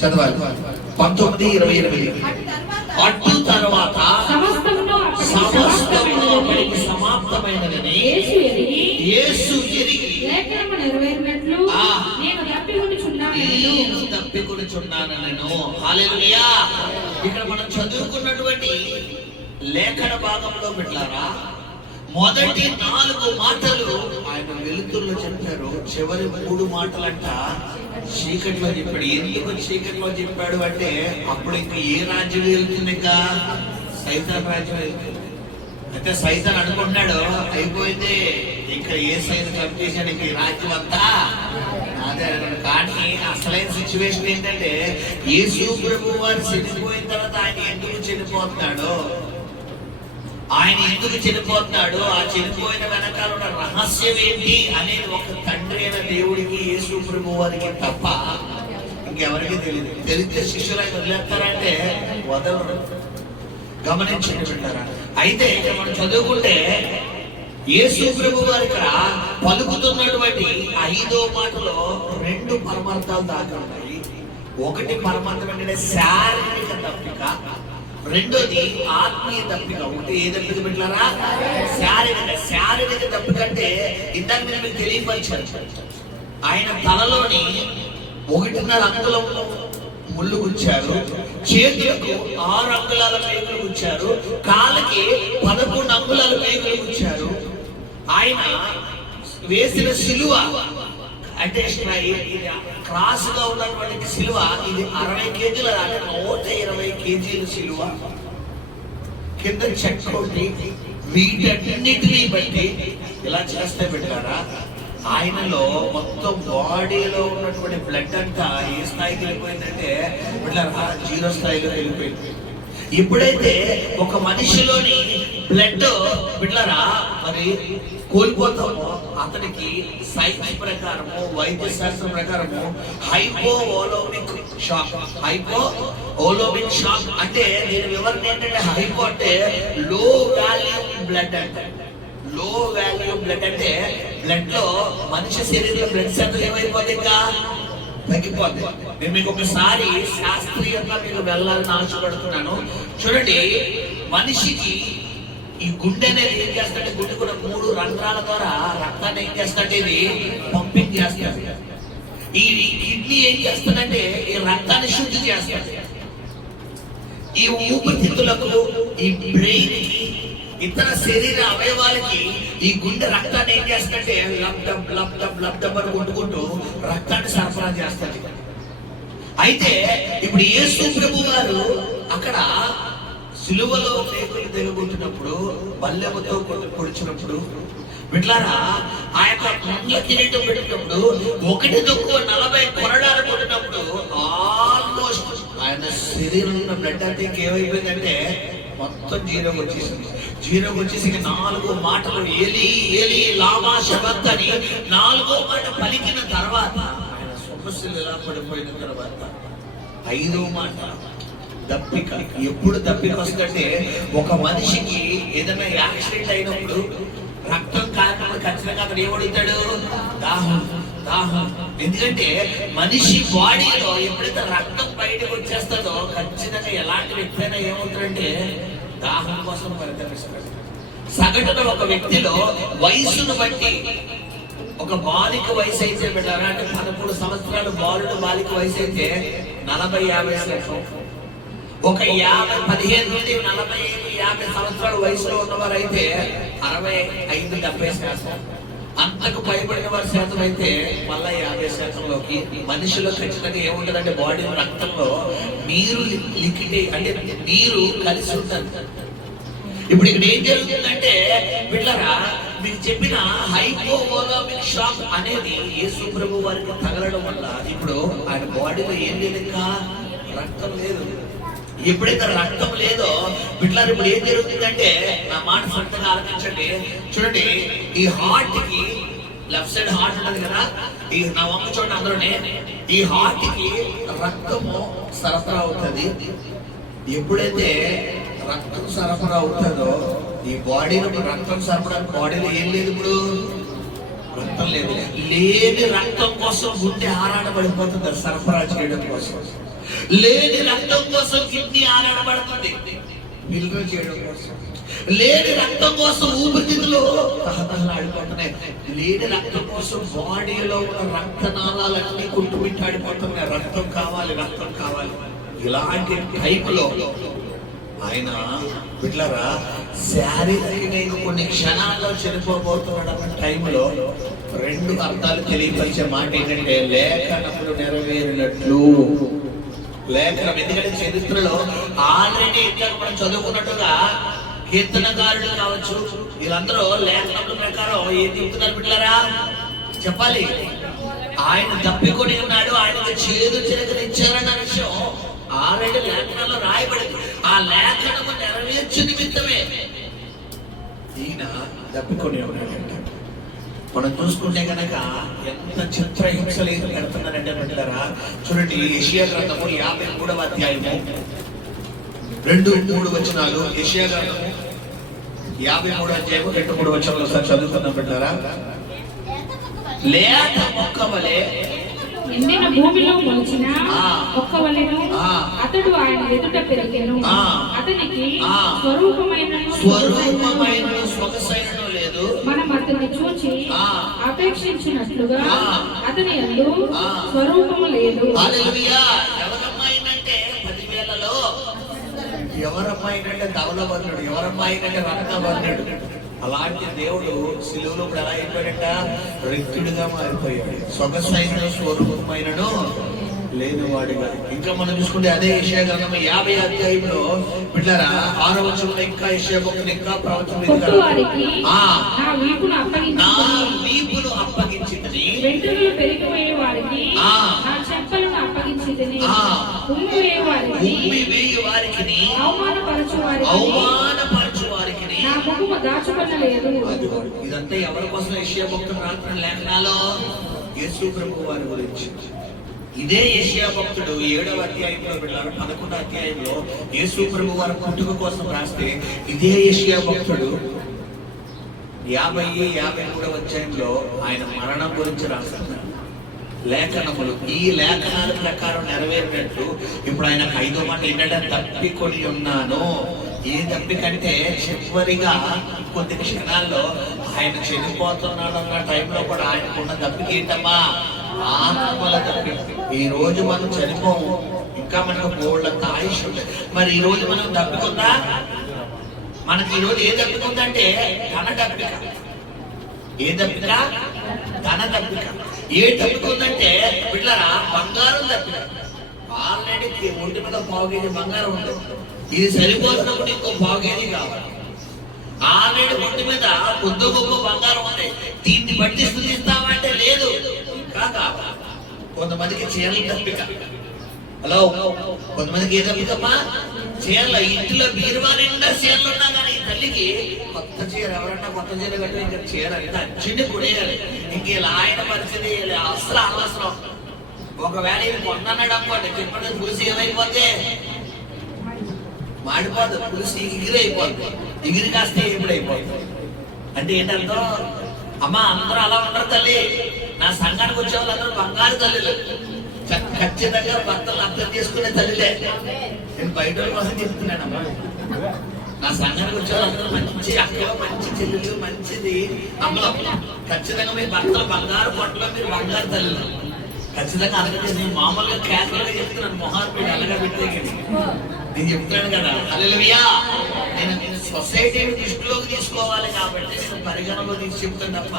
చదవాలి. 19:28. అటు తర్వాత సమస్తమును సమాప్తమైనదని యేసు ఎరిగి నేను తప్పికొనుచున్నానను. హల్లెలూయా. ఇక్కడ మనం చదువుకున్నటువంటి లేఖన భాగంలో పెట్టారా, మొదటి 4 మాటలు ఆయన వెలుతురులో చెప్పారు, చివరి 3 మాటలంట చీకట్లో చెప్పాడు. ఎందుకు చీకట్లో చెప్పాడు అంటే అప్పుడు ఇంకా ఏ రాజ్యం వెళ్తుంది, ఇంకా సైతాన్ రాజ్యం వెళ్తుంది. అయితే సైతాన్ అనుకుంటున్నాడు అయిపోయింది, ఇంకా ఏ సైతం కంప్లీషన్, ఇంక ఈ రాజ్యం అంతా అదే. కానీ అసలైన సిచ్యువేషన్ ఏంటంటే యేసు ప్రభువు వారు చనిపోయిన తర్వాత ఆయన ఎందుకు చనిపోతున్నాడు, ఆయన ఎందుకు చనిపోతున్నాడు, ఆ చనిపోయిన వెనకాల ఉన్న రహస్యం ఏంటి అనేది ఒక తండ్రి అయిన దేవుడికి యేసు ప్రభువు వారికి తప్ప ఇంకెవరికి తెలియదు. తెలిస్తే శిష్యులు ఆయన వదిలేస్తారంటే వదలరు. గమనించండి బిడ్డారా. అయితే ఇక్కడ మనం చదువుకుంటే యేసు ప్రభువు వారు ఇక్కడ పలుకుతున్నటువంటి 5వ మాటలో 2 పరమార్థాలు దాకా ఉన్నాయి. ఒకటి పరమార్థం అంటే శారీరక తప్పిక, రెండోది ఆత్మీయ తప్పిక. ఒకటి ఏ తప్పిక పెట్టారా, శారీరక తప్పిక అంటే ఇందాక నేను మీకు తెలియపరిచాను. ఆయన తలలోని 1.5 అంగుళం ముళ్ళు గుచ్చారు, చేతులకు 6 అంగుళాల మేకులు గుచ్చారు, కాళ్ళకి 11 అంగుళాల మేకులు గుచ్చారు. ఆయన వేసిన సిలువ అంటే క్రాస్ గా ఉన్నటువంటి సిలువ, ఇది 60 కేజీల, అంటే 120 కేజీల సిలువ. కింద చెక్కోటి వీటన్నిటినీ బట్టి ఇలా చేస్తే పెట్టారా, ఆయనలో మొత్తం బాడీలో ఉన్నటువంటి బ్లడ్ అంతా ఏ స్థాయికి వెళ్ళిపోయిందంటే బిడ్డలారా 0 స్థాయిలో వెళ్ళిపోయింది. ఎప్పుడైతే ఒక మనిషిలోని బ్లడ్ బిడ్డలారా మరి కోల్పోతామో అతనికి సైన్స్ ప్రకారము, వైద్య శాస్త్రం ప్రకారము హైపోఓలోమిక్ షాక్. హైపోఓలోమిక్ షాక్ అంటే దీని వివరణ ఏంటంటే, హైపో అంటే లో వాల్యూమ్ బ్లడ్ అంటే, లో వాల్యూమ్ బ్లడ్ అంటే బ్లడ్ లో మనిషి శరీరంలో బ్లడ్ శాతం ఏమైపోతుంది, ఇంకా తగ్గిపోద్ది. నేను మీకు ఒకసారి శాస్త్రీయంగా మీకు వెళ్ళాలని ఆశపడుతున్నాను. చూడండి, మనిషికి ఈ గుండె అనేది ఏం చేస్తాడంటే, గుండె కూడా 3 రంధ్రాల ద్వారా రక్తాన్ని ఏం చేస్తాడంటే ఇది పంపింగ్ చేస్తాడు. ఈ కిడ్నీ ఏం చేస్తాడంటే ఈ రక్తాన్ని శుద్ధి చేస్తాడు. ఈ ఊపిరితిత్తులకు, ఈ బ్రెయిన్ కి, ఇతర శరీర అవయవాలకి ఈ గుండె రక్తాన్ని ఏం చేస్తాడంటే లబ్డబ్ అని కొట్టుకుంటూ రక్తాన్ని సరఫరా చేస్తాడు. అయితే ఇప్పుడు యేసు ప్రభువు గారు అక్కడ సిలువలో మేకులు దిగబుట్టినప్పుడు, బల్లెముతో పొడిచినప్పుడు బిడ్డలారా, ఆ యొక్క ముండ్ల కిరీటం పెట్టినప్పుడు 1.40 కొరడాలు కొట్టినప్పుడు ఆల్మోస్ట్ ఆయన శరీరంలో బ్లడ్ అంటే ఇంకేమైపోయిందంటే మొత్తం 0 వచ్చేసింది. 0 వచ్చేసి 4 మాటలు ఏలి ఏలి లామా శబక్తని 4వ మాట పలికిన తర్వాత ఆయన సమస్యలు ఎలా పడిపోయిన తర్వాత 5వ మాట దప్పిక. ఎప్పుడు దప్పిక వస్తుందంటే, ఒక మనిషికి ఏదైనా యాక్సిడెంట్ అయినప్పుడు రక్తం కారణంగా ఖచ్చితంగా అతను ఏమడుగుతాడు, దాహం. ఎందుకంటే మనిషి బాడీలో ఎప్పుడైతే రక్తం బయటకు వచ్చేస్తుందో ఖచ్చితంగా ఎలాంటి వ్యక్తి అయినా ఏమవుతాడంటే దాహం కోసం పరితపిస్తాడు. సగటున ఒక వ్యక్తిలో వయసును బట్టి, ఒక బాలిక వయసు అయితే పెట్టారా అంటే 13 సంవత్సరాలు బాలుడు బాలిక వయసు అయితే 40-50 శాతం, ఒక 15 నుండి 45-50 సంవత్సరాల వయసులో ఉన్నవారు అయితే 65-70 శాతం, అంతకు పైబడిన వారి శాతం అయితే మళ్ళా 50 శాతంలోకి. మనిషిలో ఖచ్చితంగా ఏముంటదంటే బాడీ రక్తంలో నీరు లిక్విడ్ అంటే నీరు కలిసి ఉంటుంది. ఇప్పుడు ఇక్కడ ఏం జరుగుతుందంటే బిడ్డలారా, మీకు చెప్పిన హైపోఓలోమిక్ షాక్ అనేది యేసు ప్రభువు వారికి తగలడం వల్ల ఇప్పుడు ఆయన బాడీలో ఏం లేదు, ఇంకా రక్తం లేదు. ఎప్పుడైతే రక్తం లేదో బిడ్డలారా ఇప్పుడు ఏం జరుగుతుందంటే, నా మాట సొంతంగా ఆలోచించండి. చూడండి, ఈ హార్ట్ కి లెఫ్ట్ సైడ్ హార్ట్ ఉంటుంది కదా, ఈ నా వంక చూడండి, అందులోనే ఈ హార్ట్ కి రక్తము సరఫరా అవుతుంది. ఎప్పుడైతే రక్తం సరఫరా అవుతుందో ఈ బాడీలో రక్తం సరఫరా, బాడీలో ఏం లేదు, ఇప్పుడు రక్తం లేదు. లేని రక్తం కోసం గుండె ఆరాటపడిపోతుంది సరఫరా చేయడం కోసం. లేని రక్తం కోసం కిడ్నీ ఆరాటపడుతుంది ఫిల్టర్ చేయడం కోసం. లేని రక్తం కోసం ఊపిరితిత్తులు తహతహలాడిపోతున్నాయి. లేని రక్తం కోసం బాడీలో ఉన్న రక్తనాళాలన్నీ కొట్టుమిట్టాడిపోతున్నాయి. రక్తం కావాలి, రక్తం కావాలి. ఇలాంటి టైపులో ఆయన బిడ్డలారా శారీరకంగా కొన్ని క్షణాల్లో చనిపోబోతున్నాడు అన్న టైంలో రెండు అర్థాలు తెలియపరిచే మాట ఏంటంటే లేఖనములు నెరవేరినట్లు. లేఖనం ఎందుకంటే చరిత్రలో ఆల్రెడీ ఇందాక మనం చదువుకున్నట్టుగా కీర్తనకారులు కావచ్చు, వీళ్ళందరూ లేఖనముల ప్రకారం ఏం చెప్తున్నారు బిడ్డలారా చెప్పాలి. ఆయన తప్పికొని ఉన్నాడు, ఆయనకు చేదు చిరకనిచ్చారన్న విషయం ఆల్రెడీ లేఖనాల్లో రాయబడింది. ఆ లేఖనము నెరవేర్చు నిమిత్తమే ఈయన తప్పికొని ఉన్నాడంట. మనం చూసుకుంటే కనుక ఎంత చిత్రహింసలు ఏం పెడుతున్నారంటే బిడ్డలారా చూడండి. యెషయా గ్రంథము 53వ అధ్యాయము 2-3 వచనాలు. యెషయా గ్రంథము 53వ అధ్యాయము 2-3 వచనాలు ఒకసారి చదువుకుందాం బిడ్డలారా. లేత మొక్క వలె ఎండిన భూమిలో మొలిచిన ఒక్క వలెను అతడు ఆయన ఎదుట పెరిగెను. అతనికి స్వరూపమైన సొగసైనను లేదు. మనం అతన్ని చూచి అపేక్షించినట్లుగా అతని యందు స్వరూపము లేదు. హల్లెలూయా. ఎవరమ్మాయినంటే 10,000లో ఎవరమ్మాయినంటే ధవలవర్ణుడు, ఎవరమ్మాయినంటే రత్నవర్ణుడు. అలాంటి దేవుడు సిలువలో ఎలా అయిపోయాడంట? రిక్తుడిగా మారిపోయాడు. సొగసైన స్వరూపమైనను లేనివాడిగా. ఇంకా మనం చూసుకుంటే అదే యెషయా గ్రంథం 50వ అధ్యాయంలో బిడ్డలారా 6వ వచనంలో ఇంకా యెషయా భక్తుడు ఇంకా ప్రవచనం నా వీపును అప్పగించిందని, వెంట్రుకలు పెరిగిపోయే వారికి నా చెప్పులను అప్పగించిందని, ఉమ్మి వేయు వారికి అవమానపరచు వారికి నా ముఖము దాచుకొనలేదు. ఇదంతా ఎవరి కోసం యెషయా భక్తుడు రాసిన లేఖనాలో యేసు ప్రభువు వారి గురించి. ఇదే యెషయా భక్తుడు 7వ అధ్యాయంలో బిడ్డలారా 11వ అధ్యాయంలో యేసు ప్రభువు వారి పుట్టుక కోసం రాస్తే ఇదే యెషయా భక్తుడు 50-53వ అధ్యాయంలో ఆయన మరణం గురించి రాస్తున్నాడు. లేఖనములు ఈ లేఖనాల ప్రకారం నెరవేరినట్లు ఇప్పుడు ఆయన 5వ మాట ఏంటంటే తప్పికొని ఉన్నాను. ఏ తప్పికంటే చివరిగా కొద్ది క్షణాల్లో ఆయన చనిపోతున్నాడు అన్న టైంలో కూడా ఆయనకున్న తప్పికి ఏంటమ్మా? ఆత్మల తప్పి. ఈ రోజు మనం చనిపోము, ఇంకా మనకు బోళ్ళంత ఆయుష్ ఉంది. మరి ఈ రోజు మనం తప్పుకుందా? మనకి ఈ రోజు ఏ తప్పుకుందంటే ధన తప్పిక. ఏ తప్పిక? ధన తప్పిక. ఏ తప్పుకుందంటే బిడ్డలారా బంగారం తప్పిక. ఆల్రెడీ ఒంటి మీద 1 కేజీ బంగారం ఉంటుంది. ఇది సరిపోతున్నప్పుడు ఇంకో 1 కేజీ కావాలి. ఆల్రెడీ ఒంటి మీద కొద్ది గొప్ప బంగారం ఉంది, దీన్ని బట్టి స్థుతిస్తామంటే లేదు ఇంకా కావాలి. కొంతమందికి చీరలు తప్పిక. హలో, కొంతమందికి ఏ తప్పికమ్మా? చీరలు. ఇంట్లో బీరువా నిండా చీరలు ఉన్నా కానీ ఈ తల్లికి కొత్త చీర, ఎవరన్నా కొత్త చీర కట్టి ఇంకా చీర ఇంకా అర్జెంట్ కొనేయాలి. ఇంక ఇలా ఆయన పరిస్థితి అసలు అనవసరం. ఒకవేళ ఇది కొన్నాడు అనుకోండి, చెప్పండి పులుసు ఏమైపోతే మాడిపోతుంది, పులుసు ఎగిరైపోతుంది. ఎగిరి కాస్తే ఎప్పుడైపోతుంది అంటే ఏంటంటే అమ్మ అందరూ అలా ఉండరు తల్లి. నా సంఘానికి వచ్చే వాళ్ళందరూ బంగారు తల్లిలు, ఖచ్చితంగా భర్తలు అర్థం చేసుకునే తల్లిలే. నేను బయట వాళ్ళ కోసం చెప్తున్నానమ్మా. నా సంఘానికి వచ్చే వాళ్ళందరూ మంచి అక్కలో మంచి చెల్లెలు, మంచిది అమ్మలో. ఖచ్చితంగా మీ భర్తలు బంగారు పొట్టలో మీరు బంగారు తల్లిలు. ఖచ్చితంగా అలాగే నేను మామూలుగా క్యాజువల్గా చెప్తున్నాను. మొహాలు మీరు అలాగా పెట్టే నేను చెప్తున్నాను కదా. హల్లెలూయా. నేను సొసైటీని దృష్టిలోకి తీసుకోవాలి కాబట్టి నేను పరిగణలో తీసి చెప్తాను తప్ప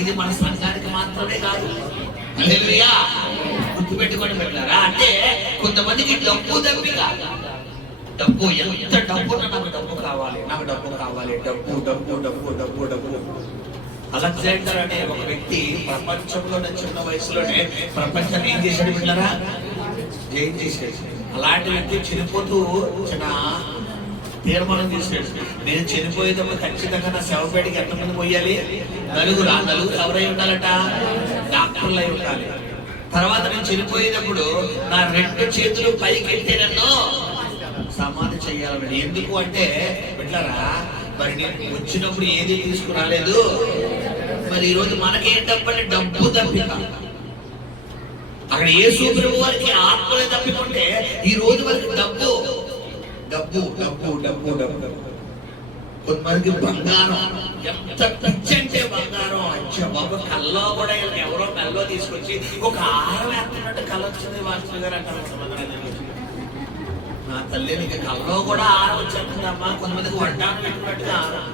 ఇది మన సంఘానికి మాత్రమే కాదు. హల్లెలూయా. గుర్తుపెట్టుకొని పెట్టారా? అంటే కొంతమందికి డబ్బు తప్పిక. డబ్బు, ఎంత డబ్బున్నా నాకు డబ్బు కావాలి, నాకు డబ్బు కావాలి, డబ్బు డబ్బు డబ్బు డబ్బు డబ్బు. అలెగ్జాండర్ అనే ఒక వ్యక్తి ప్రపంచంలోనే చిన్న వయసులోనే ప్రపంచాన్ని ఏం చేశాడు బిడ్డలారా? జయం చేశాడు. అలాంటి వ్యక్తి చనిపోతూ చిన్న తీర్మానం చేశాడు. నేను చనిపోయేటప్పుడు ఖచ్చితంగా నా శవపేటకి ఎంతమంది పోయాలి? 4. ఆ 4 ఎవరై ఉండాలట? డాక్టర్లు అయి ఉండాలి. తర్వాత నేను చనిపోయేటప్పుడు నా 2 చేతులు పైకి ఎత్తే నన్ను సమాధి చెయ్యాలని. ఎందుకు అంటే బిడ్డలారా మరి నేను వచ్చినప్పుడు ఏది తీసుకురాలేదు, మరి మరి ఈ రోజు మనకేం డబ్బు అంటే డబ్బు తప్పిక. అక్కడ యేసు ప్రభు వారికి ఆత్మలే తప్పికుంటే ఈ రోజు వారికి డబ్బు డబ్బు డబ్బు డబ్బు డబ్బు. కొంతమందికి బంగారం, ఎంత పిచ్చి అంటే బంగారం. అచ్చా బాబు, కల్లో కూడా ఎవరో కల్లో తీసుకొచ్చి ఒక ఆహారం వేస్తున్నట్టు కళ్ళ వచ్చింది వాసు గారు అంటారు. నా తల్లి నీకు కల్లో కూడా ఆహారం వచ్చేస్తుందమ్మా. కొంతమందికి వడ్డాను పెట్టినట్టుగా ఆహారం.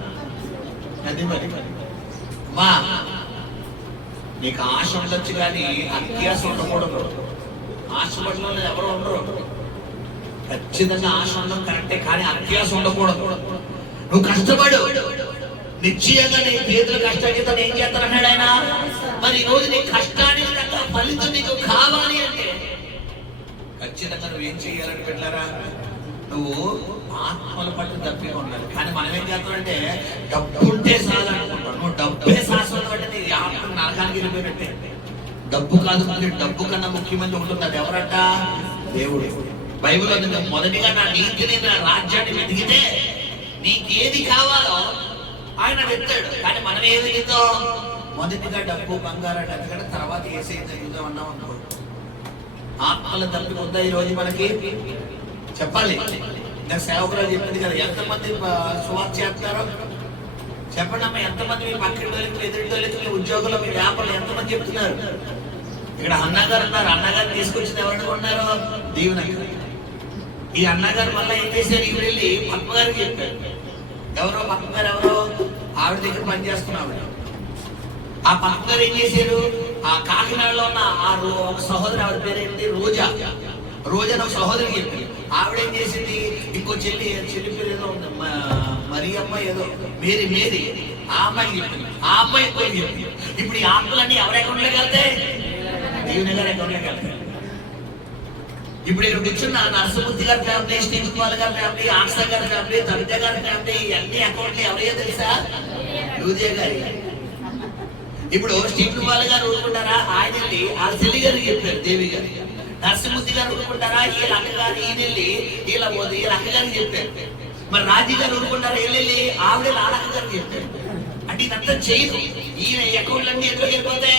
అది మరి అమ్మా, నీకు ఆశ ఉండొచ్చు కానీ అత్యాశ ఉండకూడదు. ఆశపడిన వాళ్ళు ఎవరు ఉండరు. ఖచ్చితంగా ఆశ ఉండడం కరెక్టే, కానీ అత్యాశ ఉండకూడదు. నువ్వు కష్టపడు, నిశ్చయంగా నీ చేతుల కష్టాన్ని ఏం చేస్తానన్నాడు ఆయన. మరి ఈ రోజు నీ కష్టానికి తగ్గ ఫలితం నీకు కావాలి అంటే ఖచ్చితంగా నువ్వేం చేయాలని పెట్టారా, నువ్వు ఆత్మల పట్టు తప్పిగా ఉండాలి. కానీ మనం ఏం చేస్తామంటే డబ్బు ఉంటే చాలు అనుకుంటాం. నువ్వు డబ్బే శాశ్వతం అంటే నీ ఆత్మ నరకానికి వెళ్ళిపోయినట్టే. డబ్బు కాదు, డబ్బు కన్నా ముఖ్యమంది ఉంటుంది. అది ఎవరట? దేవుడు. బైబిల్లో నువ్వు మొదటిగా నా నీతిని, నా రాజ్యాన్ని వెతికితే నీకేది కావాలో ఆయన వెళ్తాడు. కానీ మనం ఏది వెళ్తాం? మొదటిగా డబ్బు బంగారం ఎందుకంటే తర్వాత ఏసే చదువుతాం అన్నాం అనుకో. ఆత్మల తప్పికొద్దా ఈ రోజు మనకి? చెప్పాలి. నాకు సేవకురాలు చెప్పింది కదా, ఎంతమంది సువార్త చేస్తారో చెప్పండి అమ్మా. ఎంతమంది మీ పక్కన దొరికి, ఎదురు దొరికి, మీ ఉద్యోగులు, మీ వ్యాపారం ఎంతమంది చెప్తున్నారు? ఇక్కడ అన్నగారు ఉన్నారు. అన్నగారు తీసుకొచ్చింది ఎవరనుకున్నారు? దీవెన. ఈ అన్నగారు మళ్ళీ ఏం చేశారు? ఈవిడ వెళ్ళి పద్మగారికి చెప్పారు. ఎవరో పద్మగారు ఎవరో ఆవిడ దగ్గర పనిచేస్తున్నాడు. ఆ పద్మగారు ఏం చేశారు? ఆ కాకినాడలో ఉన్న ఒక సహోదరు, ఆవిడ పేరు ఏంటి? రోజా. రోజా ఒక సహోదరికి చెప్పింది. ఆవిడేం చేసింది? ఇంకో చెల్లి పేరు ఏదో ఉంది, మరి అమ్మాయి ఏదో మేరీ, ఆ అమ్మాయికి చెప్పింది. ఆ అమ్మాయి ఇంకో చెప్పింది. ఇప్పుడు ఈ ఆత్మలన్నీ ఎవరి అకౌంట్లోకి వెళ్తాయి? దీవెన గారి అకౌంట్లోకి వెళ్తాయి. ఇప్పుడు ఇక్కడ కూర్చున్న నరసింహమూర్తి గారి ఫ్యామిలీ, స్టీవ్ కుమార్ గారి ఫ్యామిలీ, ఆక్ష గారి ఫ్యామిలీ, తవిత గారి ఫ్యామిలీ, అన్ని అకౌంట్లు ఎవరయ్యో తెలుసా? యూజే గారి. ఇప్పుడు స్టీవ్ కుమార్ గారు ఊరుకుంటారా? ఆయన వెళ్ళి ఆ చెల్లి గారికి చెప్పారు, దేవి గారు. నరసింహమూర్తి గారు ఊరుకుంటారా? వీళ్ళ అక్కగారు ఈయన వెళ్ళి వీళ్ళ అక్కగారికి చెప్పారు. మరి రాజీ గారు ఊరుకుంటారా? వెళ్ళి ఆవిడ ఆడక్క గారికి చెప్పారు. అంటే ఇదంతా చేయదు. ఈయన అకౌంట్లన్నీ ఎందుకు వెళ్ళిపోతాయి?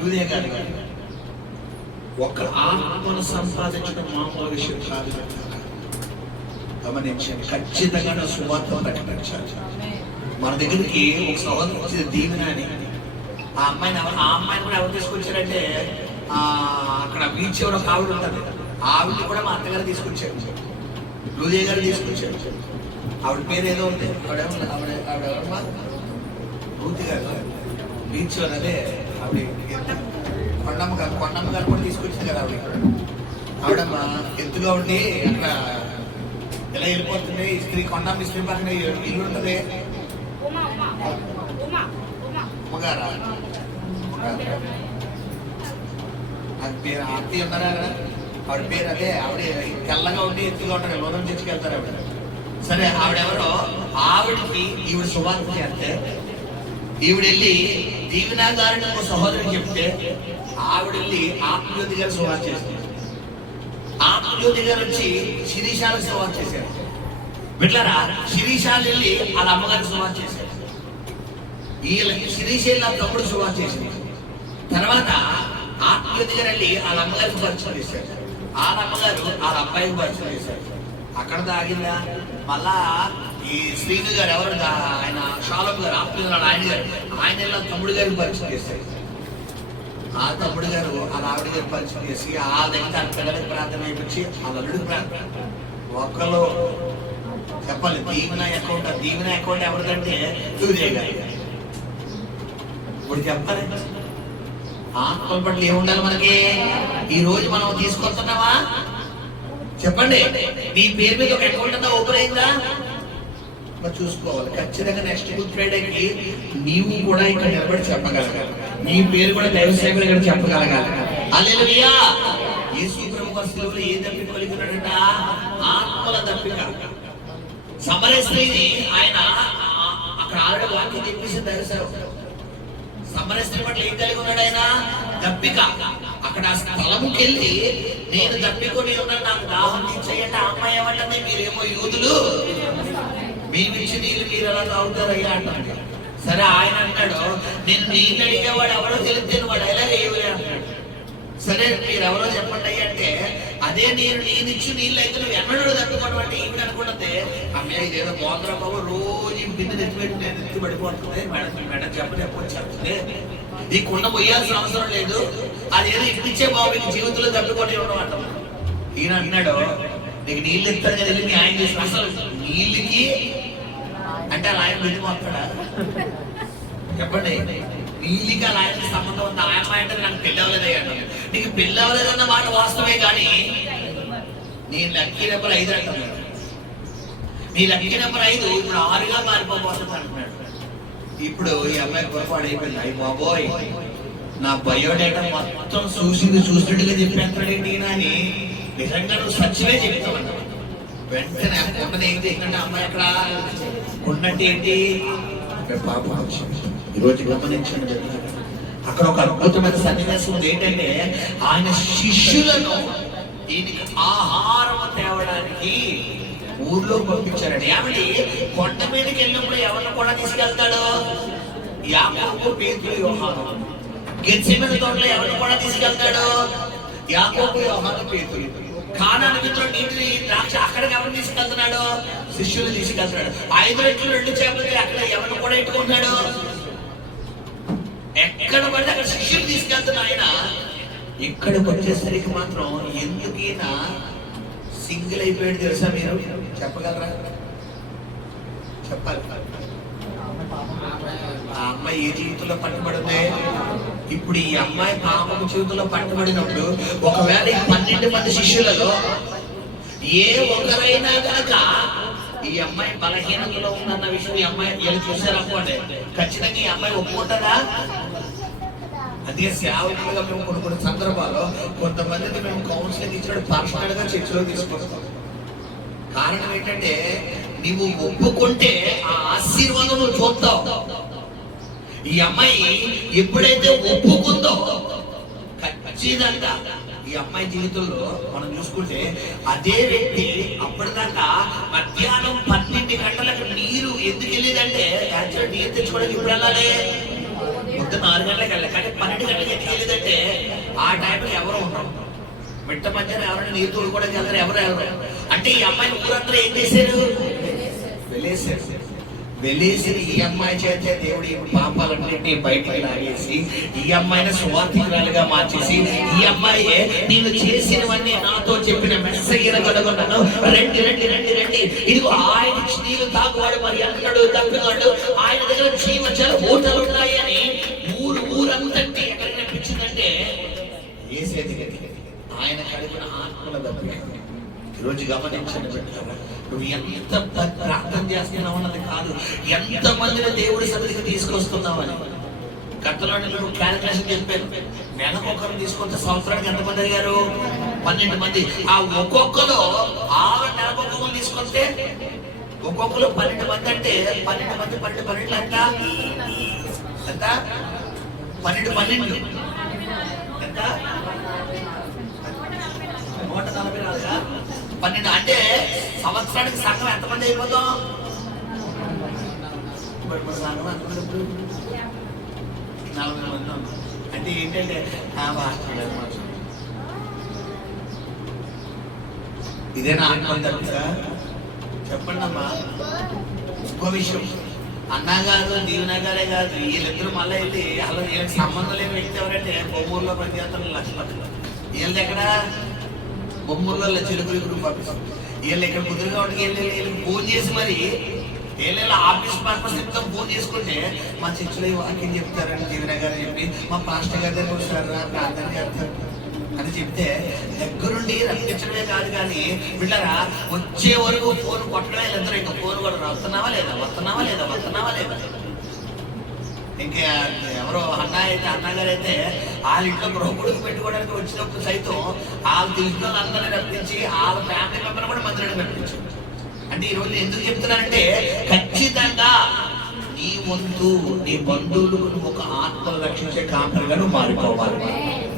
యూజే గారు. ఒక ఆత్మను సంపాదించడం మామూలు విషయం కాదు. గమనించండి, ఖచ్చితంగా సువార్త ప్రకటించాలి. మన దగ్గరికి ఒక సహోదరు వచ్చింది దీవెన అని. ఆ అమ్మాయిని కూడా ఎవరు తీసుకొచ్చారంటే అక్కడ బీచ్ ఎవరో ఒక ఆవిడ ఉంటుంది. ఆవిడని కూడా మా అత్తగారు తీసుకొచ్చారు, లూజే గారు తీసుకొచ్చారు. ఆవిడ పేరు ఏదో ఉంది. ఆవిడెవరమ్మా? రూతి గారు. బీచ్ అదే ఆవిడ కొండమ్మ గారు కూడా తీసుకొచ్చింది కదా ఆవిడమ్మ. ఎత్తుగా ఉండి అక్కడ ఎలా వెళ్ళిపోతుంది. ఇస్త్రీ కొండమ్మ ఇస్త్రీ పక్కన ఇల్లు ఉంటుంది. అమ్మగారా? అది పేరు ఆర్తి ఉన్నారా? ఆవిడ పేరు అదే. ఆవిడ తెల్లగా ఉండి ఎత్తుగా ఉంటారు. లోదం తెచ్చుకెళ్తారు ఆవిడ. సరే, ఆవిడెవరో ఆవిడకి ఈవిడ సువార్త చేస్తే ఈవిడ వెళ్ళి దీవెనా గారిని ఒక సహోదరికి చెప్తే ఆవిడ వెళ్ళి ఆత్మజ్యోతి గారు సువార్త చేశారు. ఆత్మజ్యోతి గారు వచ్చి శిరీషాలకు సువార్త చేశారు. బిడ్డలారా, శిరీషాలు వెళ్ళి వాళ్ళ అమ్మగారికి సువార్త చేశారు. వీళ్ళ శిరీష తమ్ముడు సువార్త చేసింది. తర్వాత ఆత్మజ్యోతి గారు వెళ్ళి వాళ్ళ అమ్మగారికి పరిచయం చేశారు. వాళ్ళ అమ్మగారు వాళ్ళ అబ్బాయికి పరిచయం చేశారు. అక్కడ దాగిందా? మళ్ళా ఈ శ్రీను గారు ఎవరు? ఆయన షాలం గారు, ఆత్మీయులు ఆయన గారు, ఆయన తమ్ముడు గారికి పరిచయం చేశారు. ఆ తమ్ముడు గారు వాళ్ళ ఆవిడ గారు పరిచయం చేసి ఆ దగ్గర పిల్లలకి ప్రార్థన అయిపించి వాళ్ళ అల్లుడికి ప్రార్థన. ఒక్కరు చెప్పాలి, దీవెన అకౌంట్ ఎవరిదంటే సూర్య గారి. ఇప్పుడు చెప్పాలి, ఆత్మల పట్ల ఏముండాలి మనకి? ఈ రోజు మనం తీసుకొస్తున్నావా? చెప్పండి, నీ పేరు మీద ఒక అకౌంట్ అంతా ఓపెన్ అయిందా? చూసుకోవాలి. ఖచ్చితంగా నెక్స్ట్ గుడ్ ఫ్రైడేకి నీవు కూడా ఇక్కడ నిలబడి చెప్పగలగాలి. నీ పేరు కూడా దైవ సేవకుడు ఇక్కడ చెప్పగలగాలి. హల్లెలూయా. యేసు ప్రభు వస్తువులు ఏ దప్పిక పలికినాడంట? ఆత్మల దప్పిక. సమరయ స్త్రీని ఆయన అక్కడ ఆల్రెడీ వాక్యం చెప్పేసి దైవ సేవకుడు. సమరయ స్త్రీ పట్ల ఏం కలిగి ఉన్నాడు ఆయన? దప్పిక. అక్కడ ఆ స్థలముకి వెళ్ళి నేను దప్పికొని ఉన్నాను, నాకు దాహం తీర్చేయండి. ఆ అమ్మాయి ఏమంటే మీరేమో యూదులు, మేమిచ్చి నీళ్ళు మీరు ఎలా తాగుతారయ్యా అంటారు. సరే ఆయన అన్నాడు, నేను నీళ్ళు అడిగేవాడు ఎవరో తెలిస్తే వాడు ఎలాగే అన్నాడు. సరే మీరు ఎవరో చెప్పండి అయ్యి అంటే, అదే నేను ఇచ్చి నీళ్ళు అయితే నువ్వు ఎన్నడూ తప్పుకోవడం అంటే ఏమి అనుకున్నదే, అమ్మాయి ఇదేదో మోంద్రా బాబు రోజు బిందె ఎత్తిపెట్టి నేను ఎత్తి పడిపోతుంది, మేడం చెప్పండి ఈ కుండ మొయ్యాల్సిన అవసరం లేదు, అదేదో ఇప్పించే బాబు నీకు జీవితంలో తప్పుకొని ఉండడం అంట. ఈయన అన్నాడు, నీకు నీళ్ళు ఇస్తాను కదా మీ ఆయన చేసిన అసలు నీళ్ళకి అంటే అలా ఆయన వెళ్ళి మాట్లాడా చెప్పండి, నీళ్ళకి అలా ఆయన సంబంధం ఉంది. ఆయన అంటే నాకు పెళ్ళి అవ్వలేదయ్యాడు, నీకు పెళ్ళి అవ్వలేదన్న మాట వాస్తవమే, కానీ నేను లక్కీ నెంబర్ 5 అంటున్నాడు. నీ లక్కీ నెంబర్ 5 ఇప్పుడు 6గా మారిపోతుంది అంటున్నాడు. ఇప్పుడు ఈ అమ్మాయి పొరపాటు అయిపోయింది. అయ్యి బాబోయ్, నా బయోడేటా మొత్తం చూసినట్టుగా చెప్పేస్తాడేంటి అని నిజంగా నువ్వు సత్యమే చెప్తావు. వెంటనే కొండని ఏంటి ఏంటంటే అమ్మాయి అక్కడ ఉన్నట్టు ఏంటి పాప ఈరోజు గమనించండి, అక్కడ ఒక అద్భుతమైన సన్నివేశం ఉంది. ఏంటంటే ఆయన శిష్యులను దీనికి ఆహారం తేవడానికి ఊర్లో పంపించారండి. ఏమండి, కొండ మీదకి వెళ్ళినప్పుడు ఎవరిని కూడా తీసుకెళ్తాడు? యాకోబు, పేతురు, యోహాను. గెత్సేమనే తోటలో ఎవరిని కూడా తీసుకెళ్తాడు? యాకోబు, యోహాను, పేతురు. కానా నదిలో నీటిని ద్రాక్ష అక్కడికి ఎవరిని తీసుకెళ్తున్నాడు? శిష్యులు తీసుకెళ్తున్నాడు. 5 రెట్లు 2 చేపలు అక్కడ ఎవరిని కూడా ఎట్టుకుంటున్నాడు? ఎక్కడ పడితే అక్కడ శిష్యులు తీసుకెళ్తున్నా ఆయన. ఇక్కడికి వచ్చేసరికి మాత్రం ఎందుకైనా సింగిల్ అయిపోయాడు తెలుసా? మీరు చెప్పగలరా? చెప్పాలి. ఆ అమ్మాయి ఏ జీవితంలో పట్టుబడింది? ఇప్పుడు ఈ అమ్మాయి పాపకు జీవితంలో పట్టుబడినప్పుడు ఒకవేళ ఈ 12 మంది శిష్యులలో ఏ ఒక్కరైనా కనుక ఈ అమ్మాయి బలహీనతలో ఉందన్న విషయం ఈ అమ్మాయి వీళ్ళు చూసారనుకోండి, ఖచ్చితంగా ఈ అమ్మాయి ఒప్పుకుంటారా? అదే సేవకులుగా మేము కొన్ని సందర్భాల్లో కొంతమందిని మేము కౌన్సిలింగ్ ఇచ్చినప్పుడు పర్సనల్ గా చర్చలో తీసుకొస్తాం. కారణం ఏంటంటే నువ్వు ఒప్పుకుంటే ఆ ఆశీర్వాదం నువ్వు చూస్తావు. ఈ అమ్మాయి ఎప్పుడైతే ఒప్పుకుందో ఖచ్చితంగా ఈ అమ్మాయి జీవితంలో మనం చూసుకుంటే అదే వ్యక్తి అప్పటిదాకా మధ్యాహ్నం 12 గంటలకు నీరు ఎందుకు వెళ్ళేదంటే యాక్చువల్ నీరు తెచ్చుకోవడానికి ఇప్పుడు వెళ్ళాలి, పొద్దున్న 4 గంటలకు వెళ్ళాలి. కానీ 12 గంటలకు ఎందుకు వెళ్ళేదంటే ఆ టైంలో ఎవరు ఉండరు, మిట్ట మధ్యాహ్నం ఎవరైనా నీరు తోడుకోవడానికి వెళ్తారు, ఎవరు అంటే ఈ అమ్మాయిని ఊరందరూ ఏం చేశారు? వెలేసి ఈ అమ్మాయి చేతే దేవుడు ఈ పాపాలన్నింటినీ బయటకు లాగేసి ఈ అమ్మాయిని సువార్థికురాలుగా మార్చేసి ఈ అమ్మాయి నేను చేసినవన్నీ నాతో చెప్పిన మెస్సయ్యను కనుగొన్నాను, రండి రండి రండి రండి, ఇదిగో ఆయన నీళ్ళు తాగువాడు మరి ఎన్నడు తప్పినాడు, ఆయన దగ్గర జీవజల ఊటలు ఉన్నాయి అని ఊరంతటి ఎక్కడికి అనిపించిందంటే ఏసేది ఆయన కలిగిన ఆత్మల దగ్గర. ఈరోజు గమనించండి పెట్టారా, నువ్వు ఎంత ప్రార్థన చేస్తున్నావు అన్నది కాదు, ఎంత మందిని దేవుడి సన్నిధికి తీసుకొస్తున్నావని. గతంలో నేను క్యాలిక్యులేషన్ చెప్పాను, నెలకొకరు తీసుకొస్తే సంవత్సరానికి ఎంతమంది అయ్యారు? 12 మంది. ఆ ఒక్కొక్కరు 6 నెలకొకరు తీసుకొస్తే ఒక్కొక్కరు 12 మంది అంటే 12 మంది 12 ఎంత? 12 ఎంత? 144. 12 అంటే సంవత్సరానికి సంఘం ఎంతమంది అయిపోతాం? సంఘం ఎంతమంది? 40 మంది. అంటే ఏంటంటే ఇదేనా ఆత్మహత్య? చెప్పండి అమ్మా. ఇంకో విషయం, అన్నగారు దీవెన గారే కాదు, వీళ్ళిద్దరు మళ్ళీ వెళ్ళి అలా వీళ్ళకి సంబంధం లేని వ్యక్తి ఎవరంటే బొమ్మూరులో పనిచేస్తున్న లక్ష్మణ్. వీళ్ళది ఎక్కడ? బొమ్మూరులో చిలుకలు గ్రూప్ ఆఫీస్. వీళ్ళు ఇక్కడ కుదురుగా ఉంటే వీళ్ళకి ఫోన్ చేసి మరి వీళ్ళు ఆఫీస్ పర్పస్ చెప్తాం ఫోన్ చేసుకుంటే మా చర్చిలో వాక్యం చెప్తారని దీవెన గారు చెప్పి మా పాస్టర్ గారి దగ్గర వస్తారా ప్రార్థన చేస్తారు అని చెప్తే దగ్గరుండి రప్పించడమే కాదు, కానీ వీళ్ళరా వచ్చే వరకు ఫోన్ కొట్టడమే వీళ్ళందరూ. ఇంకా ఫోన్ కూడా వస్తున్నావా లేదా. ఇంకా ఎవరో అన్నగారు అయితే వాళ్ళ ఇంట్లో గృహకుడికి పెట్టుకోవడానికి వచ్చినప్పుడు సైతం వాళ్ళు తెలిసిన వాళ్ళందరినీ రప్పించి వాళ్ళ ఫ్యామిలీ మెంబర్ కూడా మందిరాన్ని రప్పించారు. అంటే ఈ రోజు ఎందుకు చెప్తున్నానంటే ఖచ్చితంగా నీ వంతు నీ బంధువులు ఒక ఆత్మను రక్షించే కాపరిగా నువ్వు మారిపోవాలి.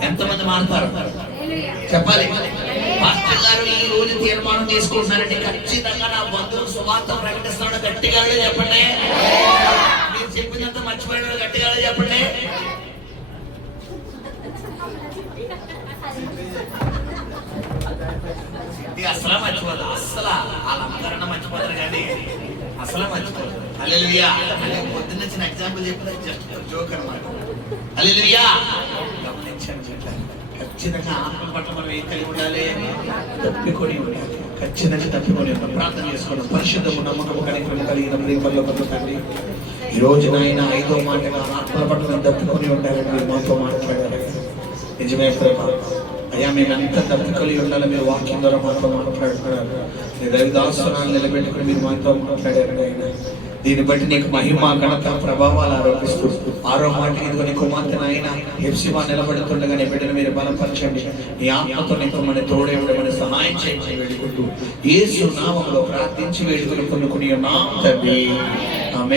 ఎంతమంది మారుతారు చెప్పాలి. పాస్టర్ గారు ఈ రోజు తీర్మానం తీసుకుంటున్నారంటే ఖచ్చితంగా నా బంధువులు సువార్త ప్రకటిస్తున్నాడు గట్టిగా చెప్పండి. చెప్పినంత మర్చిపోయిన గట్టిగా చెప్పండి. ఇది అసలు మర్చిపోదు, అసలు అలంకరణ మర్చిపోతారు కానీ అసలు మర్చిపోదు. హల్లెలూయా. అంటే పొద్దున్న చిన్న ఎగ్జాంపుల్ చెప్పిన జస్ట్ జోక్ అనమాట. హల్లెలూయా. గమనించాను చెప్పాను. ఖచ్చితంగా ఆత్మ పట్ల మనం ఏం కలిగి ఉండాలి? తప్పికొని ఉండాలి. ఖచ్చితంగా తప్పికొని ఉండాలి. ప్రార్థన చేసుకోవడం. పరిశుద్ధము నమ్మకము కలిగిన ప్రేమలో తండ్రి, ఈ రోజు నాయన 5వ మాటగా ఆత్మ పట్ల తప్పుకొని ఉండాలని మీరు మాతో మాట్లాడారు. నిజమే ప్రేమ అయ్యా, మేము ఎంత తప్పుకొని ఉండాలి మీరు వాక్యం ద్వారా మాతో మాట్లాడుతున్నారు. మీ దైవదాసనాలు నిలబెట్టుకుని మీరు మాతో మాట్లాడారు ఆయన. దీన్ని బట్టి నీకు మహిమ ఘనత ప్రభావాలు ఆరోపిస్తూ 6వ మాట ఇదిగో నీ కుమార్తె నాయన హెప్సిబా నిలబడుతుండగా నీ బిడ్డను మీరు బలపరచండి. నీ ఆత్మతో నీకు మన తోడే ఉండమని సహాయం చేయించి వేడుకుంటూ యేసు నామములో ప్రార్థించి వేడుకుని పొందుకుని ఉన్నాం తండ్రి. ఆమేన్.